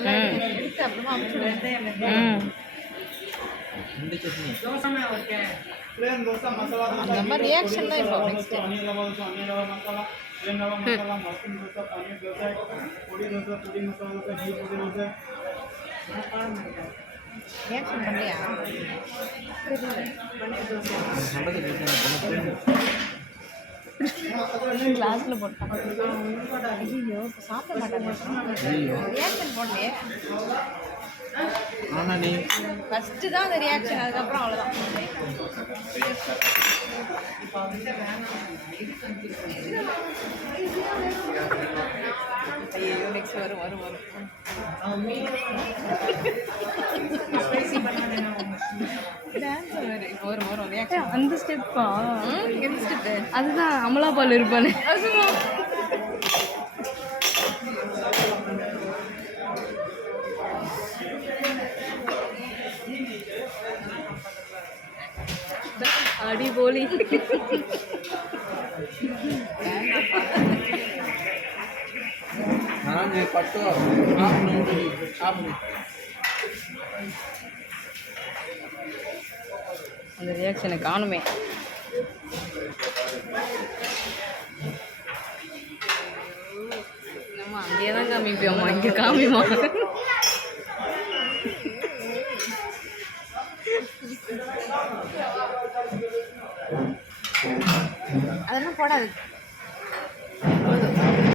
நல்லா எடுத்து அப்புறமா அந்த மாதிரி ரியாக்ஷன் தான் இப்போ நெக்ஸ்ட் ரியாக்ஷன் பண்ணலையா கிளாஸில் போட்டான் ஐயோ சாப்பிட மாட்டேன் ரியாக்ஷன் போடலையே ஃபஸ்ட்டு தான் அந்த ரியாக்ஷன் அதுக்கப்புறம் அவ்வளோதான் ஐயோ நெக்ஸ்ட் வரும் வரும் வரும் டான்ஸ் வரும் இப்போ வரும் வரும் ரியாக்ஷன் அந்த ஸ்டெப்பா எந்த ஸ்டெப்பு அதுதான் அமலா பால் இருப்பானே அடி போலி அந்த ரியாக்ஷனை காணுமே நம்ம அங்கேயே தான் காமிப்போம்மா இங்கே காமிமா அதெல்லாம் போடாது